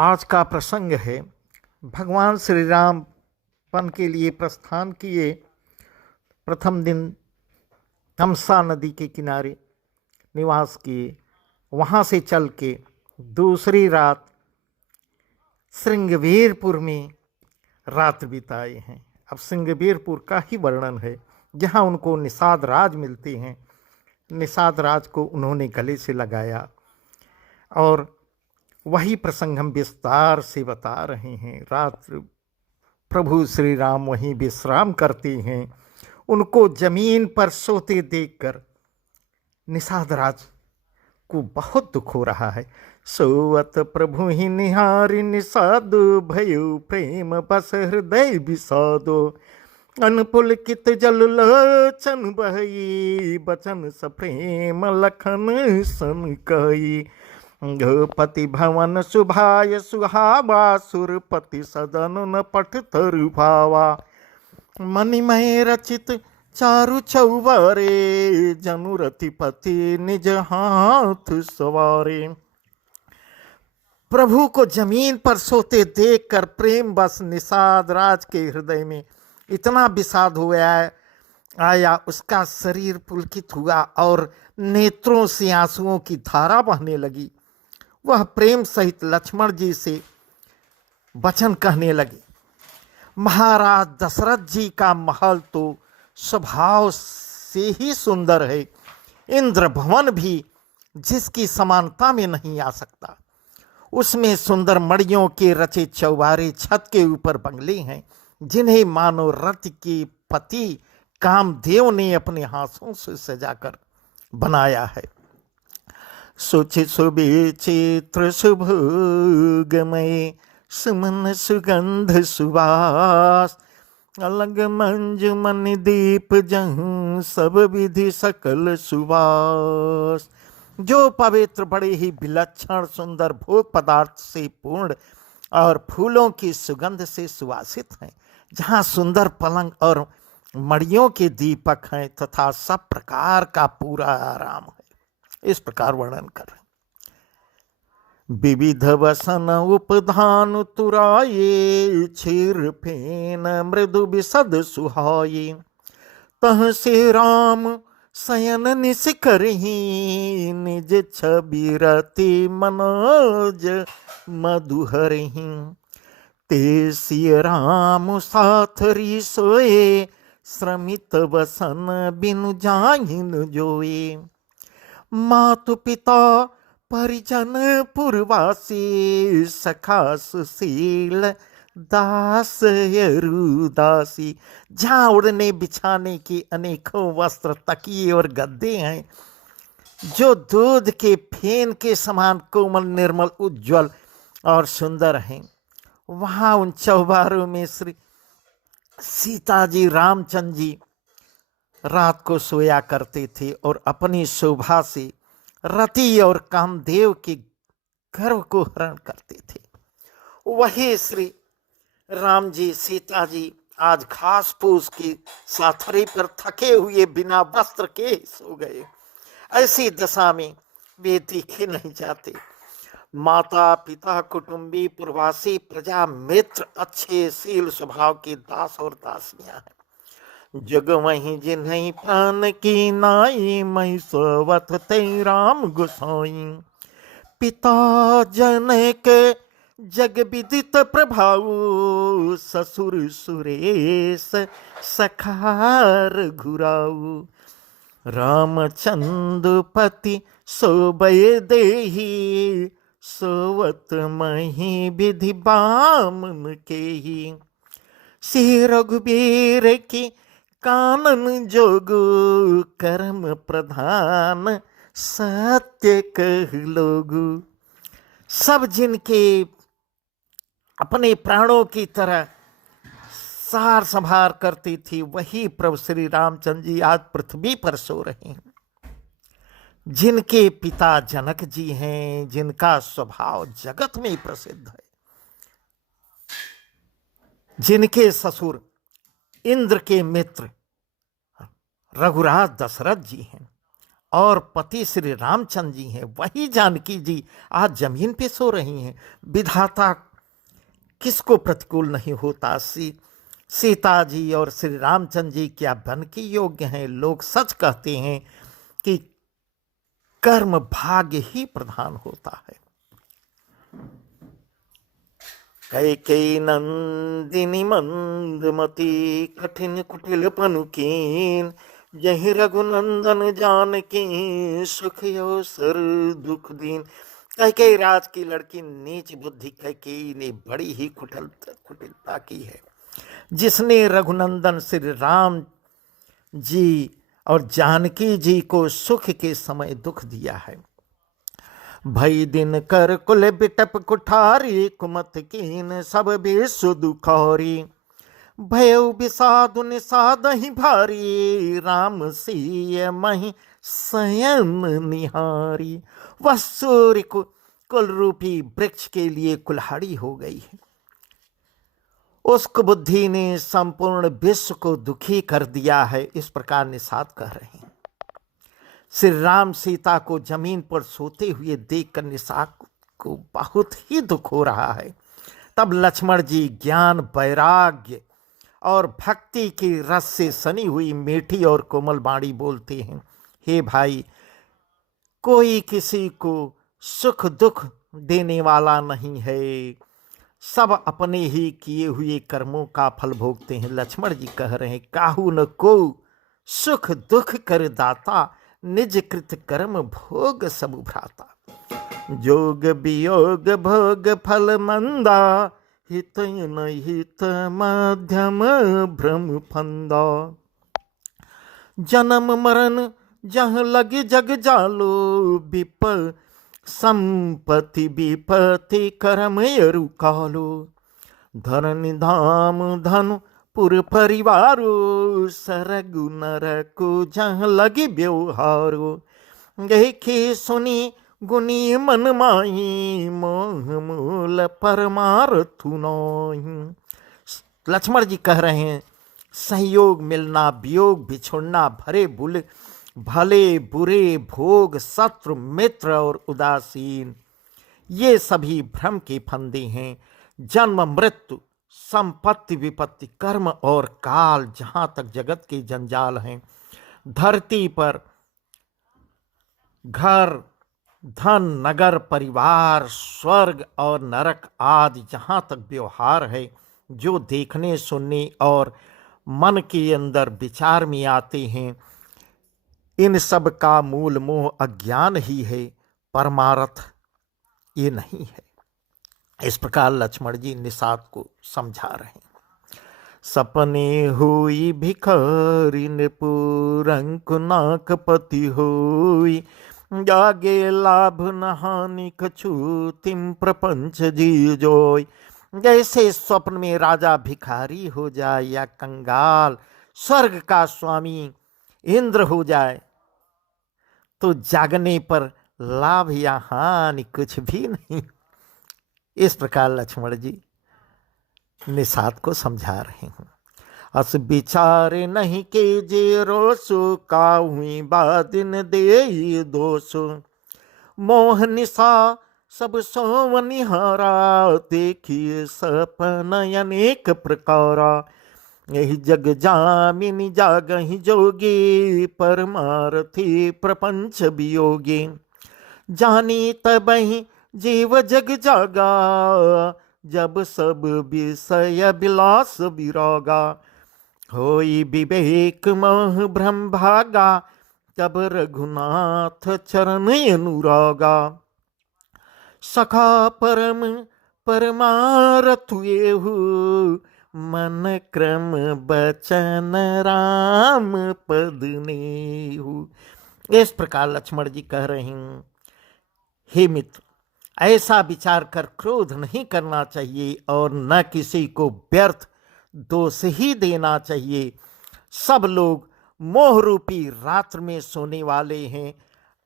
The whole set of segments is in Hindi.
आज का प्रसंग है भगवान श्री राम वन के लिए प्रस्थान किए। प्रथम दिन तमसा नदी के किनारे निवास किए, वहाँ से चल के दूसरी रात श्रृंगवीरपुर में रात बिताए हैं। अब श्रृंगवीरपुर का ही वर्णन है, जहाँ उनको निषाद राज मिलते हैं। निषाद राज को उन्होंने गले से लगाया और वही प्रसंग हम विस्तार से बता रहे हैं। रात प्रभु श्री राम वहीं विश्राम करते हैं। उनको जमीन पर सोते देखकर निषाद राज को बहुत दुख हो रहा है। सोवत प्रभु ही निहारी निषाद भयो प्रेम बस हृदय विषादो अनपुलकित जल लोचन बहई बचन सप्रेम लखन सन कई पति भवन शुभाय सुहावा सुरपति सदन न पठ तरु भावा मणिमय रचित चारु चौबारे जनु रतिपति निज हाथ सवारे। प्रभु को जमीन पर सोते देखकर प्रेम बस निषाद राज के हृदय में इतना विषाद हो आया, उसका शरीर पुलकित हुआ और नेत्रों से आंसुओं की धारा बहने लगी। वह प्रेम सहित लक्ष्मण जी से वचन कहने लगे। महाराज दशरथ जी का महल तो स्वभाव से ही सुंदर है, इंद्र भवन भी जिसकी समानता में नहीं आ सकता। उसमें सुंदर मड़ियों के रचे चौबारे, छत के ऊपर बंगले हैं जिन्हें मानो रथ के पति कामदेव ने अपने हाथों से सजाकर बनाया है। सुचि सुविचित्र शुभगमय सुमन सुगंध सुवास अलग मंजु मन दीप जहूं सब विधि सकल सुवास। जो पवित्र बड़े ही विलक्षण सुंदर भोग पदार्थ से पूर्ण और फूलों की सुगंध से सुवासित हैं, जहाँ सुंदर पलंग और मड़ियों के दीपक हैं तथा सब प्रकार का पूरा आराम है। इस प्रकार वर्णन कर रहे। विविध वसन उपधान तुराये क्षीर फेन मृदु विशद सुहाये तह से राम शयन निश करही निज छवि रति मनोज मधुहरही ते सिय राम साथरी सोए श्रमित वसन बिनु जाहिन जोए मातु पिता परिजन पुरवासी सखा सुशील दास यरुदासी। जहाँ उड़ने बिछाने की अनेकों वस्त्र, तकिए और गद्दे हैं जो दूध के फेन के समान कोमल, निर्मल, उज्जवल और सुंदर हैं, वहाँ उन चौबारों में श्री सीता जी, रामचंद्र जी रात को सोया करते थे और अपनी शोभा से रति और कामदेव के गर्व को हरण करते थे। वही श्री राम जी, सीता जी आज घास फूस की साथरी पर थके हुए बिना वस्त्र के सो गए। ऐसी दशा में वे देखे नहीं जाते। माता पिता, कुटुंबी, प्रवासी, प्रजा, मित्र अच्छे शील स्वभाव के दास और दासियां हैं। जग वहीं जिन्हीं प्राण की नाई मई सोवत ते राम गोसाई पिता जनक जग विदित प्रभाव ससुर सुरेश सखार घुराऊ रामचंद्र पति सोबय देही सोवत मही विधि बामन के ही श्री रघुबीर की कानन जोगु कर्म प्रधान सत्य कह लोगु। सब जिनके अपने प्राणों की तरह सार संभार करती थी, वही प्रभु श्री रामचंद्र जी आज पृथ्वी पर सो रहे हैं। जिनके पिता जनक जी हैं, जिनका स्वभाव जगत में प्रसिद्ध है, जिनके ससुर इंद्र के मित्र रघुराज दशरथ जी हैं, और पति श्री रामचंद्र जी हैं, वही जानकी जी आज जमीन पे सो रही हैं। विधाता किसको प्रतिकूल नहीं होता। सीता जी और श्री रामचंद्र जी क्या बन के योग्य हैं। लोग सच कहते हैं कि कर्म भाग्य ही प्रधान होता है। कैकेयी नंदिनी मंदमती कठिन कुटिल पनुकीन, यही रघुनंदन जानकी सुख अवसर दुख दीन। कैकेयी राज की लड़की नीच बुद्धि कैकेयी ने बड़ी ही कुटिलता की है, जिसने रघुनंदन श्री राम जी और जानकी जी को सुख के समय दुख दिया है। भई दिन कर कुल बिटप कुठारी, कुमत कीन सब बेसु दुखौरी। भयउ विषादु निषाद ही भारी, राम सिय मही शयन निहारी। वह सूर्य कुल रूपी वृक्ष के लिए कुल्हाड़ी हो गई है। उस कुबुद्धि ने संपूर्ण विश्व को दुखी कर दिया है। इस प्रकार निषाद कह रहे हैं। श्री राम सीता को जमीन पर सोते हुए देखकर निषाद को बहुत ही दुख हो रहा है। तब लक्ष्मण जी ज्ञान वैराग्य और भक्ति की रस से सनी हुई मीठी और कोमल वाणी बोलते हैं। हे भाई, कोई किसी को सुख दुख देने वाला नहीं है, सब अपने ही किए हुए कर्मों का फल भोगते हैं। लक्ष्मण जी कह रहे हैं, काहू न को सुख दुख कर दाता, निज कृत कर्म भोग सब भ्राता। जोग वियोग भोग फल मंदा, हित न हित मध्यम भ्रम फंदा। जन्म मरण जहाँ लगे जग जालो, विप संपत्ति विपत्ति कर्म यरु कालो। धरनि धाम धनु पुर परिवारो, सरगु नरको जहाँ लगे व्यवहारो। देखे सुनी गुनी मन माही, मोह मूल परमार्थु नाहीं। लक्ष्मण जी कह रहे हैं, सहयोग मिलना वियोग बिछुड़ना, भले बुरे भोग शत्रु मित्र और उदासीन, ये सभी भ्रम के फंदे हैं। जन्म मृत्यु संपत्ति विपत्ति कर्म और काल, जहां तक जगत के जंजाल हैं। धरती पर घर धन नगर परिवार स्वर्ग और नरक आदि जहां तक व्यवहार है, जो देखने सुनने और मन के अंदर विचार में आते हैं, इन सब का मूल मोह अज्ञान ही है, परमार्थ ये नहीं है। इस प्रकार लक्ष्मण जी निषाद को समझा रहे हैं। सपने हुई भिखारी नृपुरंक नाकपति हुई, जागे लाभ न हानि कछु तिम प्रपंच जी जोय। जैसे स्वप्न में राजा भिखारी हो जाए या कंगाल स्वर्ग का स्वामी इंद्र हो जाए, तो जागने पर लाभ या हानि कुछ भी नहीं। इस प्रकार लक्ष्मण जी निषाद को समझा रहे हैं। अस विचार नहीं के जे रोसो, काहुई बादिन दे दोसो। मोह निशा सब सोवनिहारा, देखिए सपन अनेक प्रकारा। यही जग जामिनी जागहि जोगी, परमार्थी प्रपंच वियोगी। जानी तबहि जीव जग जागा, जब सब विषय विलास विरागा। होई विवेक मोह भ्रम भागा, तब रघुनाथ चरण अनुरागा। सखा परम परमारथ एहु, मन क्रम बचन राम पद नेहु। इस प्रकार लक्ष्मण जी कह रहे हैं, हे मित्र, ऐसा विचार कर क्रोध नहीं करना चाहिए और न किसी को व्यर्थ दोष ही देना चाहिए। सब लोग मोह रूपी रात्र में सोने वाले हैं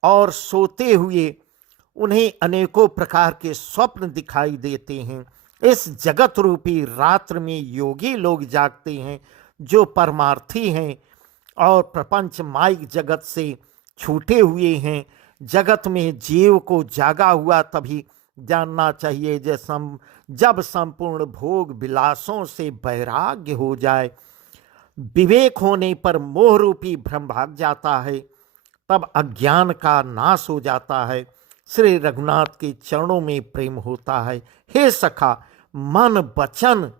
और सोते हुए उन्हें अनेकों प्रकार के स्वप्न दिखाई देते हैं। इस जगत रूपी रात्र में योगी लोग जागते हैं, जो परमार्थी हैं और प्रपंच माइक जगत से छूटे हुए हैं। जगत में जीव को जागा हुआ तभी जानना चाहिए जब संपूर्ण भोग विलासों से वैराग्य हो जाए, विवेक होने पर मोह रूपी भ्रम भाग जाता है, तब अज्ञान का नाश हो जाता है। श्री रघुनाथ के चरणों में प्रेम होता है। हे सखा, मन वचन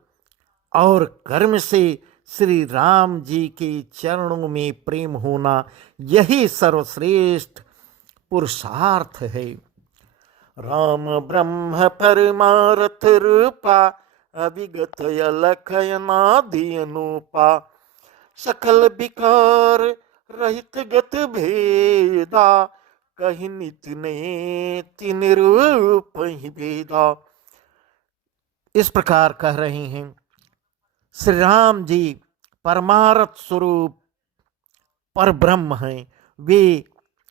और कर्म से श्री राम जी के चरणों में प्रेम होना, यही सर्वश्रेष्ठ पुरुषार्थ है। राम ब्रह्म परमार्थ रूपा, अविगत अलख अनादि अनूपा, सकल विकार रहित गत भेदा, कहि नित नेति निरूप ही भेदा। इस प्रकार कह रहे हैं श्री राम जी परमार्थ स्वरूप पर ब्रह्म हैं। वे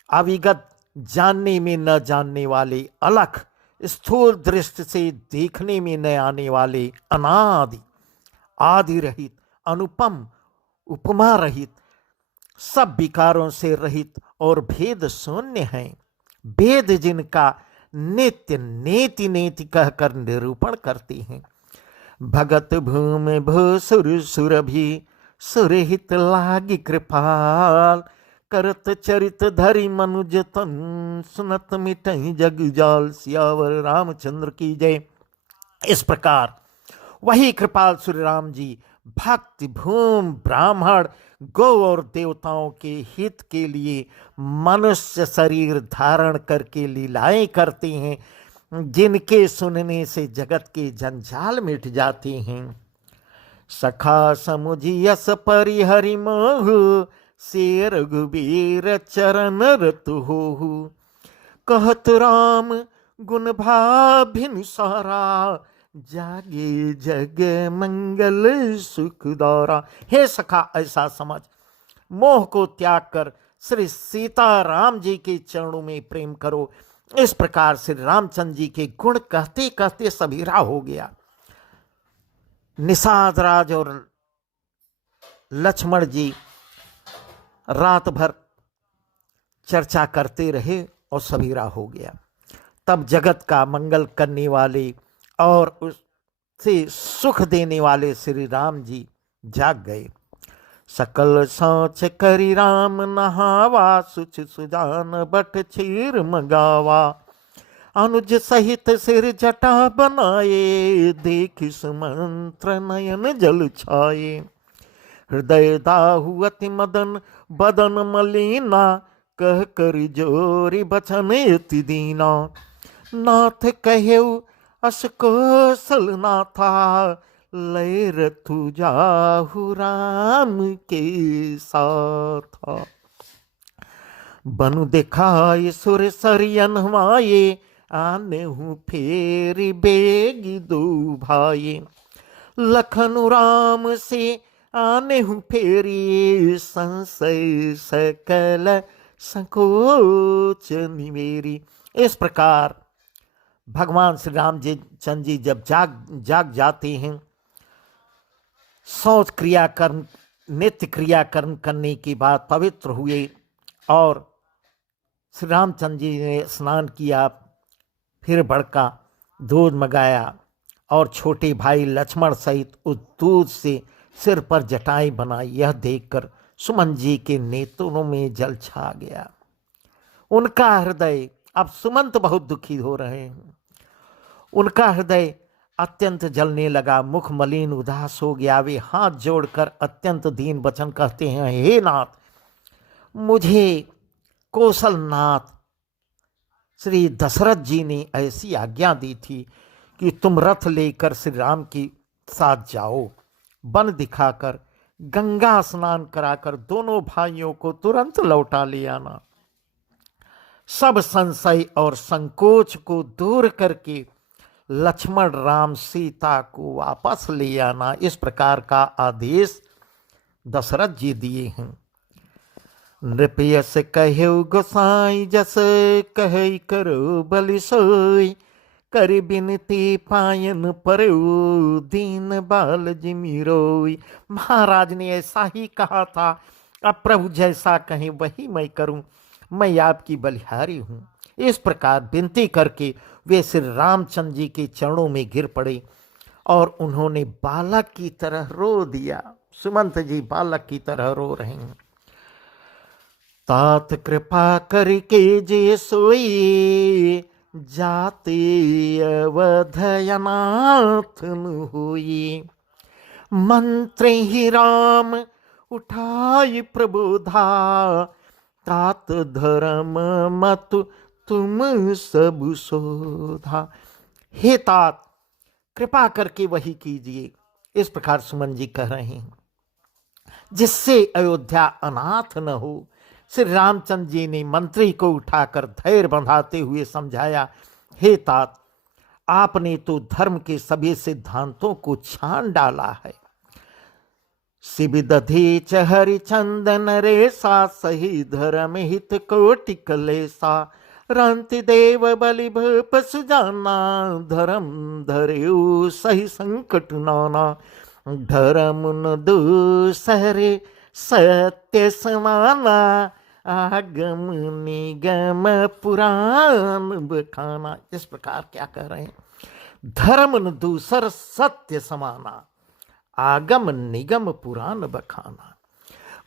अविगत, जानने में न जानने वाले, अलख, स्थूल दृष्टि से देखने में न आने वाले, अनादि, आदि रहित, अनुपम, उपमा रहित, सब विकारों से रहित और भेद शून्य हैं। वेद जिनका नित्य नेति नेति कहकर निरूपण करती हैं। भगत भूमि भूसुर सुर भी, सुरहित लागी कृपाल, करत चरित धरि मनुज तन, सुनत मिटहि जग जाल। सियावर रामचंद्र की जय। इस प्रकार वही कृपाल श्री राम जी भक्ति भूम ब्राह्मण गौ और देवताओं के हित के लिए मनुष्य शरीर धारण करके लीलाएं करते हैं, जिनके सुनने से जगत के जंजाल मिट जाते हैं। सखा समुझि यस परिहरि मोहु, से रघुबीर चरण रतु होहु, कहत राम गुण भाभिन सारा, जागे जग मंगल सुख द्वारा। हे सखा, ऐसा समझ, मोह को त्याग कर श्री सीता राम जी के चरणों में प्रेम करो। इस प्रकार श्री रामचंद्र जी के गुण कहते कहते सबीरा हो गया। निषाद राज और लक्ष्मण जी रात भर चर्चा करते रहे और सबीरा हो गया। तब जगत का मंगल करने वाले और उससे सुख देने वाले श्री राम जी जाग गए। सकल सोच करी राम नहावा, सुच सुजान बट क्षीर मगावा, अनुज सहित सिर जटा बनाए, देख सुमंत्र नयन जल छाए। हृदय दाहु अति मदन बदन मलिना, कह कर जोरी बचन अति दीना। नाथ कहेउ अस कौशल नाथा, लय रथु जाहु राम के साथा। बनु दिखाए सुर सरियन हमाये, आने हूँ फेरी बेगी दो भाई। लखनु राम से आने हूँ फेरी, संशय सकल संकोच निमेरी। इस प्रकार भगवान श्री राम जी चंद जी जब जाग जाते हैं, शौच क्रियाकर्म नित्य क्रियाकर्म करने के बाद पवित्र हुए और श्री रामचंद्र जी ने स्नान किया, फिर बड़का दूध मंगाया और छोटे भाई लक्ष्मण सहित उस दूध से सिर पर जटाई बनाई। यह देखकर सुमन जी के नेत्रों में जल छा गया। उनका हृदय, अब सुमंत बहुत दुखी हो रहे हैं, उनका हृदय अत्यंत जलने लगा, मुख मलिन उदास हो गया। वे हाथ जोड़कर अत्यंत दीन वचन कहते हैं, हे नाथ, मुझे कौशलनाथ श्री दशरथ जी ने ऐसी आज्ञा दी थी कि तुम रथ लेकर श्री राम के साथ जाओ, वन दिखाकर गंगा स्नान कराकर दोनों भाइयों को तुरंत लौटा ले आना, सब संशय और संकोच को दूर करके लक्ष्मण राम सीता को वापस ले आना। इस प्रकार का आदेश दशरथ जी दिए हैं। नृपयस कहो गोसाई, जस कह करो बलि सोई, कर बिनती पायन परऊ, दीन बाल जिमि रोई। महाराज ने ऐसा ही कहा था, अब प्रभु जैसा कहें वही मैं करूं। मैं आपकी बलिहारी हूँ। इस प्रकार विनती करके वे श्री रामचंद्र जी के चरणों में गिर पड़े और उन्होंने बालक की तरह रो दिया। सुमंत जी बालक की तरह रो रहे हैं। तात कृपा करके जे सोई, जाते अवधयनाथ हुई। मंत्र ही राम उठाई प्रबोधा, तात धर्म मत तुम सब शोधा। हे तात कृपा करके वही कीजिए, इस प्रकार सुमन जी कह रहे हैं, जिससे अयोध्या अनाथ न हो। श्री रामचंद्र जी ने मंत्री को उठाकर धैर्य बंधाते हुए समझाया, हे तात आपने तो धर्म के सभी सिद्धांतों को छान डाला है। शिव दधीच हरिचंदन रेसा, सही धर्म हित कोटि कलेसा। रांति देव बलि भूप सुजाना, धर्म धर्यु सही संकट नाना। धर्म न दूसरे सत्य समाना, आगम निगम पुराण बखाना। इस प्रकार क्या कह रहे हैं, धर्म न दूसर सत्य समाना, आगम निगम पुराण बखाना।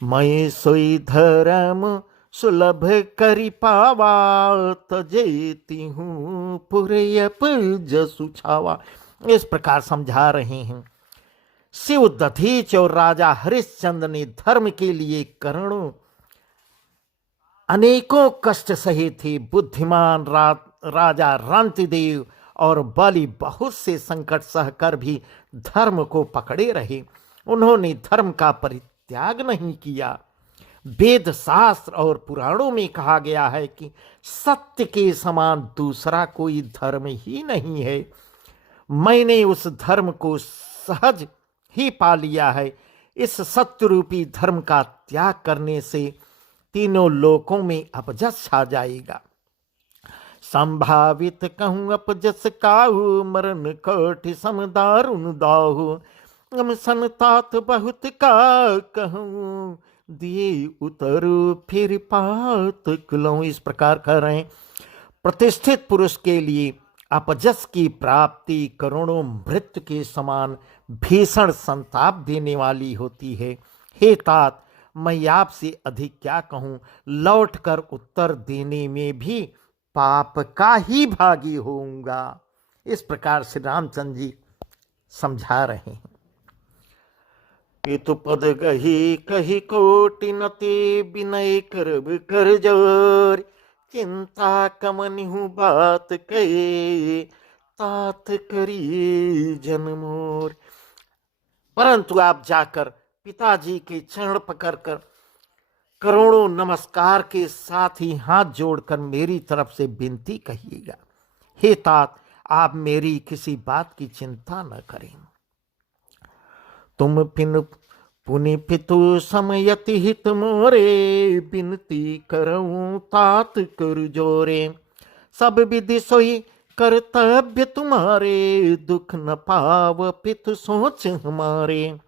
मैं सोई धर्म सुलभ करी पावा, तजेती हूँ पुरयप जसु छावा। इस प्रकार समझा रहे हैं, शिव दधीच और राजा हरिश्चंद्र ने धर्म के लिए करोड़ों अनेकों कष्ट सहे थे। बुद्धिमान राजा रांतिदेव और बलि बहुत से संकट सहकर भी धर्म को पकड़े रहे। उन्होंने धर्म का परित्याग नहीं किया। वेद शास्त्र और पुराणों में कहा गया है कि सत्य के समान दूसरा कोई धर्म ही नहीं है। मैंने उस धर्म को सहज ही पा लिया है। इस सत्य रूपी धर्म का त्याग करने से तीनों लोकों में अपजस छा जाएगा। संभावित कहूँ अपजस काहू, मरण कोटि सम दारुण दाहू। हम संतात बहुत का कहूँ, दिए उतरू फिर पात कुलऊँ। इस प्रकार कह रहे हैं, प्रतिष्ठित पुरुष के लिए अपजस की प्राप्ति करोड़ों मृत्यु के समान भीषण संताप देने वाली होती है। हे तात मैं आपसे अधिक क्या कहूँ, लौटकर उत्तर देने में भी पाप का ही भागी होऊंगा। इस प्रकार श्री रामचंद्र जी समझा रहे हैं। पितु पद कही कही कोटि नते, विनय करब कर जोर। चिंता कमनिहु बात कहे, तात करी जन मोर। परंतु आप जाकर पिताजी के चरण पकड़कर करोड़ों नमस्कार के साथ ही हाथ जोड़कर मेरी तरफ से विनती कहिएगा। हे तात आप मेरी किसी बात की चिंता न करें। तुम पिन पुनि पितु समयति हित मोरे, बिनती करऊं तात कर जोरे। सब विधि सोई कर्तव्य तुम्हारे, दुख न पाव पितु सोच हमारे।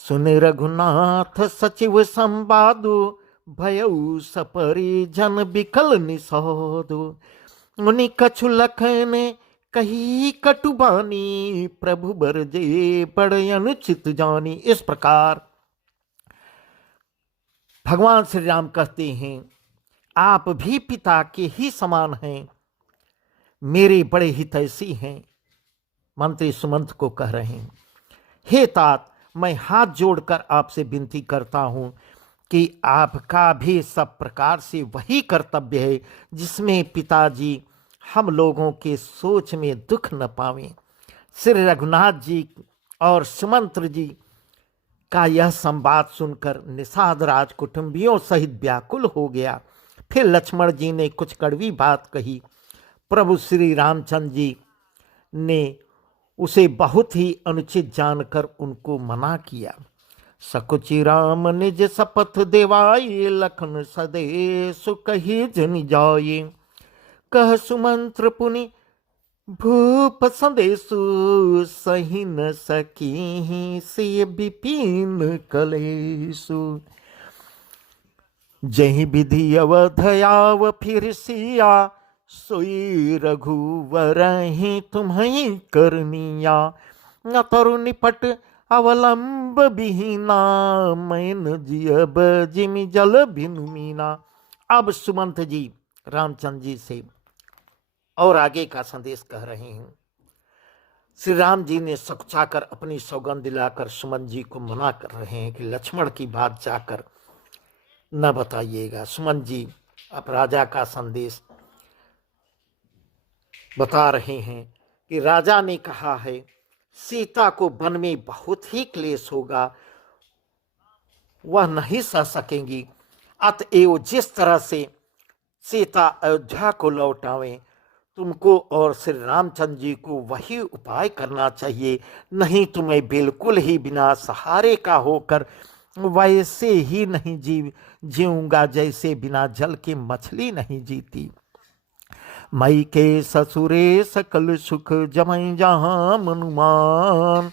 सुन रघुनाथ सचिव संवादु, भयउ सपरि जन बिकल निषादु। मुनि कछु लखन कही कटुबानी, प्रभु बरजे बड़ अनुचित जानी। इस प्रकार भगवान श्री राम कहते हैं, आप भी पिता के ही समान हैं, मेरे बड़े हितैषी हैं। मंत्री सुमंत को कह रहे हैं, हे तात मैं हाथ जोड़कर आपसे विनती करता हूं कि आपका भी सब प्रकार से वही कर्तव्य है जिसमें पिताजी हम लोगों के सोच में दुख न पावें। श्री रघुनाथ जी और सुमंत्र जी का यह संवाद सुनकर निषाद राज कुटुंबियों सहित व्याकुल हो गया। फिर लक्ष्मण जी ने कुछ कड़वी बात कही। प्रभु श्री रामचंद्र जी ने उसे बहुत ही अनुचित जानकर उनको मना किया। सकुचि राम निज शपथ देवाये, लखन सदे सुकहि जन जाये। कह सुमंत्र पुनि भूप संदेशु, सही न सकी से विपिन कलेशु। जही विधि अवधयाव फिर सिया, सोई रघुवर ही तुम्हें करनिया। न तरु निपट अवलंब बिहीना, मैन जियब जिमि जल बिनु मीना। अब सुमंत जी रामचंद्र जी से और आगे का संदेश कह रहे हैं। श्री राम जी ने सकुचाकर अपनी सौगंध दिलाकर सुमंत जी को मना कर रहे हैं कि लक्ष्मण की बात जाकर न बताइएगा। सुमंत जी अब राजा का संदेश बता रहे हैं कि राजा ने कहा है सीता को वन में बहुत ही क्लेश होगा, वह नहीं सह सकेंगी। अतएव जिस तरह से सीता अयोध्या को लौटावें, तुमको और श्री रामचंद्र जी को वही उपाय करना चाहिए, नहीं तो मैं बिल्कुल ही बिना सहारे का होकर वैसे ही नहीं जीऊंगा जैसे बिना जल के मछली नहीं जीती। मई के ससुरे सकल सुख जमई जहां मनुमान,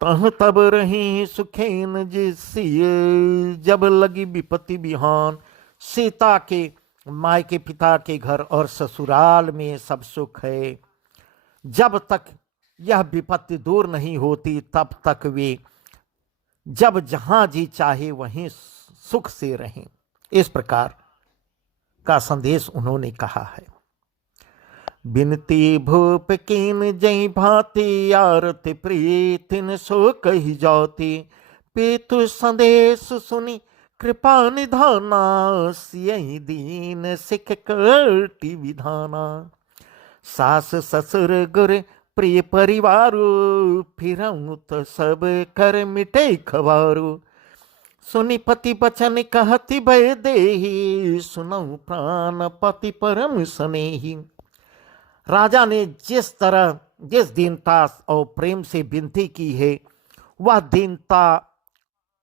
तह तब रही सुखेन जिसिए जब लगी विपत्ति बिहान। सीता के माय के पिता के घर और ससुराल में सब सुख है, जब तक यह विपत्ति दूर नहीं होती तब तक वे जब जहां जी चाहे वहीं सुख से रहें। इस प्रकार का संदेश उन्होंने कहा है। बिनती भूप कीन जय भांति, आरती प्रीतिन सो कही जाती। पेतु संदेश सुनी कृपा निधाना, सियहि दीन सिख करटी विधाना। सास ससुर गुर प्रिय परिवारो, फिरऊं तो सब कर मिटे खबारो। सुनि पति बचन कहति भय देहि, सुनऊ प्राण पति परम स्नेही। राजा ने जिस दीनता और प्रेम से विनती की है, वह दीनता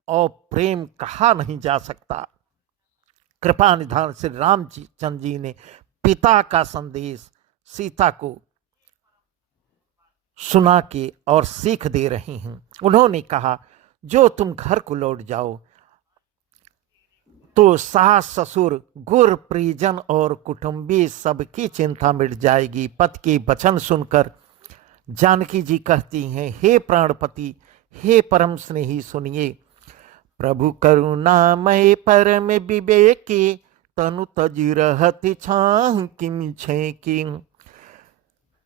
और प्रेम कहा नहीं जा सकता। कृपा निधान श्री रामचंद्र जी ने पिता का संदेश सीता को सुना के और सीख दे रहे हैं। उन्होंने कहा जो तुम घर को लौट जाओ तो सास ससुर गुर परिजन और कुटुंबी सबकी चिंता मिट जाएगी। पति के वचन सुनकर जानकी जी कहती हैं, हे प्राणपति, हे परम स्नेही, सुनिए। प्रभु करुणामय परम विवेकी, तनु तजि रहति छाह किमि छेकी।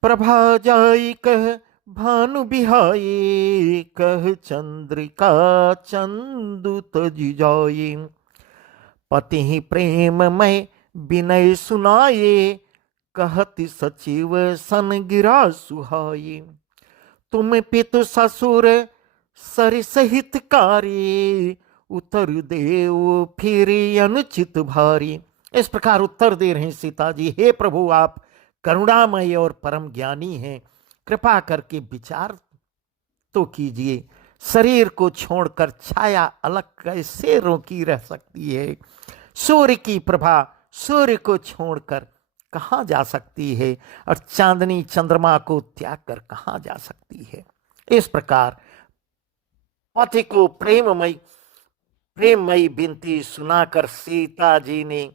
प्रभा जाई कह भानु बिहाई, कह चंद्रिका चंदु तजि जाई। पति ही प्रेम में विनय सुनाये, कहति सचिव सन गिरा सुहाये। तुम पितु ससुर सरिस हितकारी, उतर देव फिर अनुचित भारी। इस प्रकार उत्तर दे रहे सीता जी, हे प्रभु आप करुणामय और परम ज्ञानी हैं, कृपा करके विचार तो कीजिए। शरीर को छोड़कर छाया अलग कैसे रोकी रह सकती है? सूर्य की प्रभा सूर्य को छोड़कर कहाँ जा सकती है, और चांदनी चंद्रमा को त्याग कर कहाँ जा सकती है? इस प्रकार पति को प्रेममयी विनती सुनाकर सीता जी ने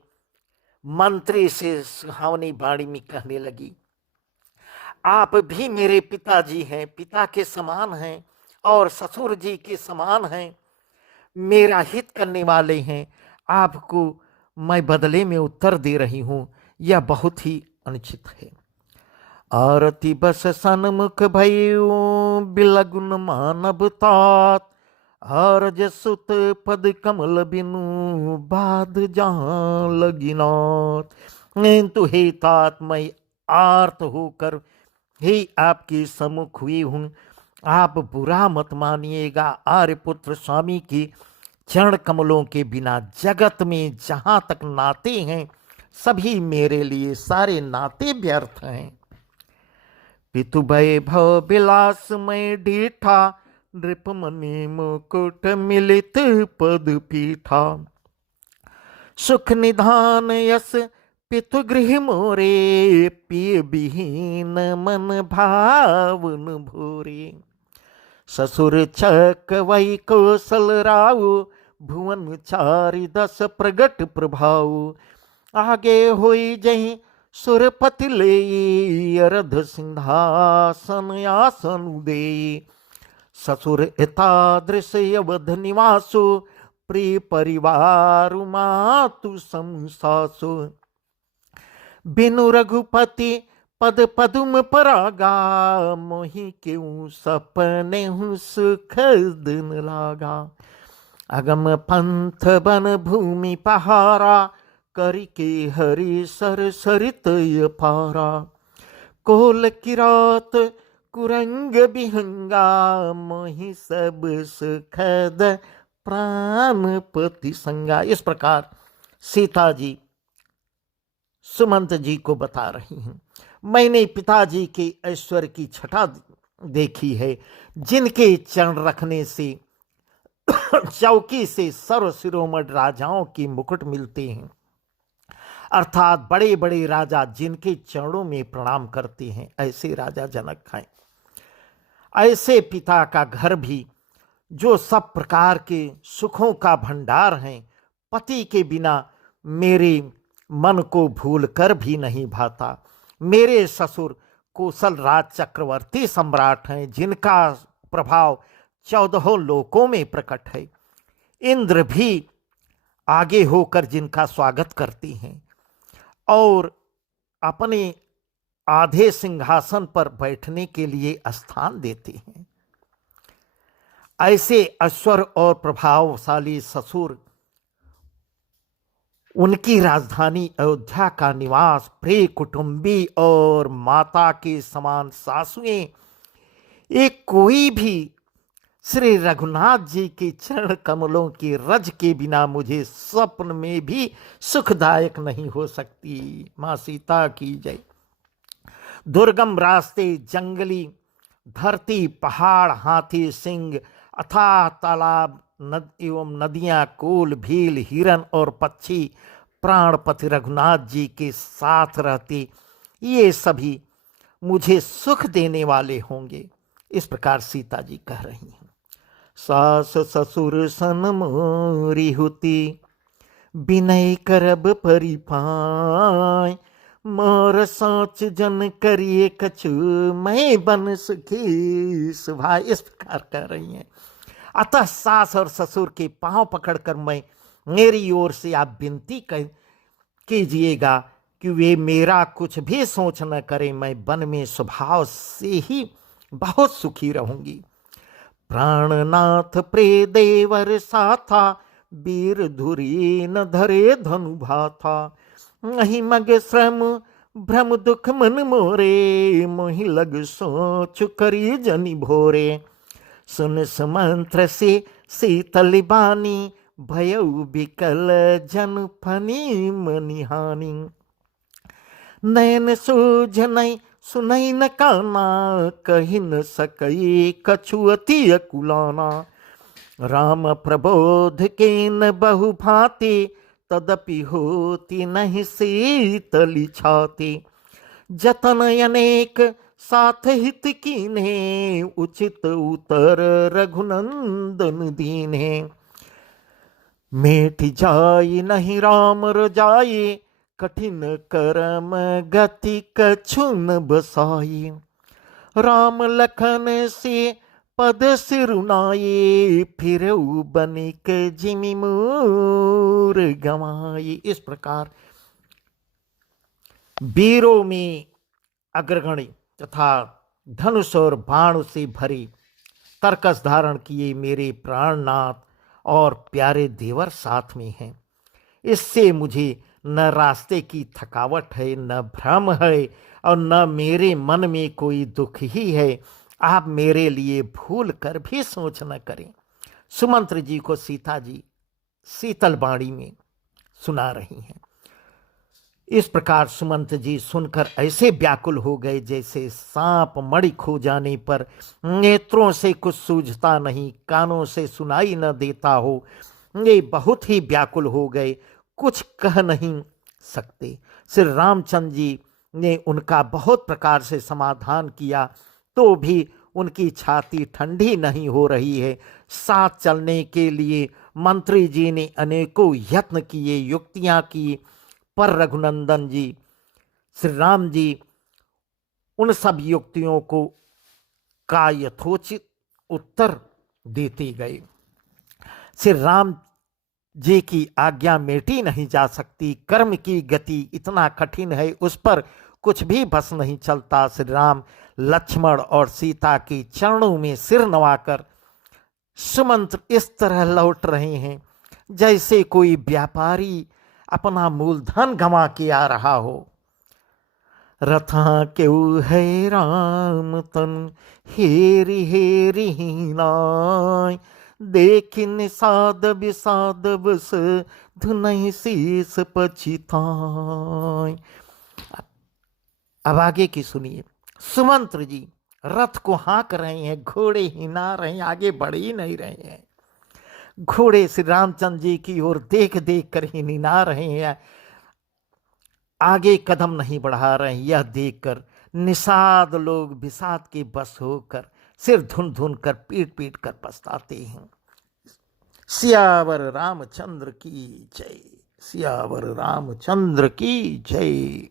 मंत्री से सुहावनी वाणी में कहने लगी, आप भी मेरे पिताजी हैं, पिता के समान हैं और ससुर जी के समान हैं, मेरा हित करने वाले हैं। आपको मैं बदले में उत्तर दे रही हूं, यह बहुत ही अनुचित है। आरती बस सन्मुख भयु, बिलगुन मानव तात। हरज सुत पद कमल बिनु, बाध जहां लगिनात। किंतु हे तात, मैं आर्त होकर ही आपके सम्मुख हुई हूं, आप बुरा मत मानिएगा। आर्यपुत्र स्वामी की चरण कमलों के बिना जगत में जहां तक नाते हैं, सभी मेरे लिए सारे नाते व्यर्थ हैं। पितु भय भव विलास में डीठा, नृपमणि मुकुट मिलित पद पीठा। सुख निधान यस पितु गृह मोरे, पिय विहीन मन भावन भोरे। ससुर छक वही कौशल राउ, भुवन चारि दस प्रगट प्रभाव। आगे होई जही सुरपति ले अरध सिंहासन आसन दे। ससुर एतादृश अवध निवासो प्रिय परिवार मातु समसासु। बिनु रघुपति पद पदुम परागा मोहि क्यों सपने हूँ सुख दिन लागा। अगम पंथ बन भूमि पहारा करिके हरि सर सरित पारा। कोल किरात कुरंग बिहंगा मोहि सब सुखद प्राणपति संगा। इस प्रकार सीता जी सुमंत जी को बता रही हैं, मैंने पिताजी के ऐश्वर्य की छटा देखी है, जिनके चरण रखने से चौकी से सर्व शिरोमणि राजाओं की मुकुट मिलते हैं, अर्थात बड़े बड़े राजा जिनके चरणों में प्रणाम करते हैं, ऐसे राजा जनक हैं। ऐसे पिता का घर भी जो सब प्रकार के सुखों का भंडार हैं, पति के बिना मेरे मन को भूल कर भी नहीं भाता। मेरे ससुर कौशल राज चक्रवर्ती सम्राट हैं, जिनका प्रभाव 14 लोकों में प्रकट है। इंद्र भी आगे होकर जिनका स्वागत करती हैं और अपने आधे सिंहासन पर बैठने के लिए स्थान देते हैं। ऐसे ऐश्वर्य और प्रभावशाली ससुर, उनकी राजधानी अयोध्या का निवास, प्रिय कुटुंबी और माता के समान सासुएं, एक कोई भी श्री रघुनाथ जी के चरण कमलों की रज के बिना मुझे स्वप्न में भी सुखदायक नहीं हो सकती। माँ सीता की जय। दुर्गम रास्ते, जंगली धरती, पहाड़, हाथी सिंह, अथाह तालाब एवं नदियां, कोल, भील, हिरन और पक्षी प्राणपति रघुनाथ जी के साथ रहते, ये सभी मुझे सुख देने वाले होंगे। इस प्रकार सीता जी कह रही हैं। सास ससुर सन मोरी होती, बिनय करब परिपाय। मोर सोच जन करिए कछु, मैं बन सुखी सुभाय। इस प्रकार कह रही हैं। अतः सास और ससुर के पांव पकड़कर मैं, मेरी ओर से आप विनती कीजिएगा कि वे मेरा कुछ भी सोच न करें, मैं वन में स्वभाव से ही बहुत सुखी रहूंगी। प्राणनाथ प्रिय देवर साथा, वीर धुरी न धरे धनु भाथा। नहीं मग श्रम भ्रम दुख मन मोरे, मोहि लग सोच करी जनि भोरे। सुन सुमंत्र से शीतल बानी, भयउ बिकल जन फनी मनिहानी। नैन सूझ नहीं सुनई न काना, कही न सकई कछु अति अकुलाना। राम प्रबोध के न बहु भांति, तदपि होती नहीं शीतली छाती। जतन अनेक साथ हित कीन्हे, उचित उतर रघुनंदन दीन्हे। मेट जाई नहीं राम रजाई, कठिन करम गति कछु न बसाई। राम लखन से पद सिरुनाई, फिर बनिक जिमि मोर गवाई। इस प्रकार वीरों में अग्रगणी तथा धनुष और बाण से भरे तरकस धारण किए मेरे प्राणनाथ और प्यारे देवर साथ में हैं। इससे मुझे न रास्ते की थकावट है, न भ्रम है और न मेरे मन में कोई दुख ही है। आप मेरे लिए भूल कर भी सोच न करें। सुमंत्र जी को सीता जी शीतल वाणी में सुना रही हैं। इस प्रकार सुमंत जी सुनकर ऐसे व्याकुल हो गए जैसे सांप मणि खो जाने पर नेत्रों से कुछ सूझता नहीं, कानों से सुनाई न देता हो। ये बहुत ही व्याकुल हो गए, कुछ कह नहीं सकते। श्री रामचंद्र जी ने उनका बहुत प्रकार से समाधान किया, तो भी उनकी छाती ठंडी नहीं हो रही है। साथ चलने के लिए मंत्री जी ने अनेकों यत्न किए, युक्तियां की, पर रघुनंदन जी, श्री राम जी उन सब युक्तियों को का यथोचित उत्तर देते गए। श्री राम जी की आज्ञा मेटी नहीं जा सकती। कर्म की गति इतना कठिन है, उस पर कुछ भी बस नहीं चलता। श्री राम लक्ष्मण और सीता के चरणों में सिर नवाकर सुमंत्र इस तरह लौट रहे हैं जैसे कोई व्यापारी अपना मूलधन गंवा के आ रहा हो। रथा क्यों है राम तन हेरी हेरी नाय, देखि निषाद विषाद बस धुनहि शीस पछिताय। अब आगे की सुनिए। सुमंत्र जी रथ को हाँक रहे हैं, घोड़े हिला रहे हैं, आगे बढ़ ही नहीं रहे हैं। घोड़े श्री रामचंद्र जी की ओर देख देख कर ही निना रहे हैं, आगे कदम नहीं बढ़ा रहे हैं। यह देखकर निषाद लोग विषाद के बस होकर सिर धुन धुन कर पीट पीट कर पछताते हैं। सियावर रामचंद्र की जय, सियावर रामचंद्र की जय।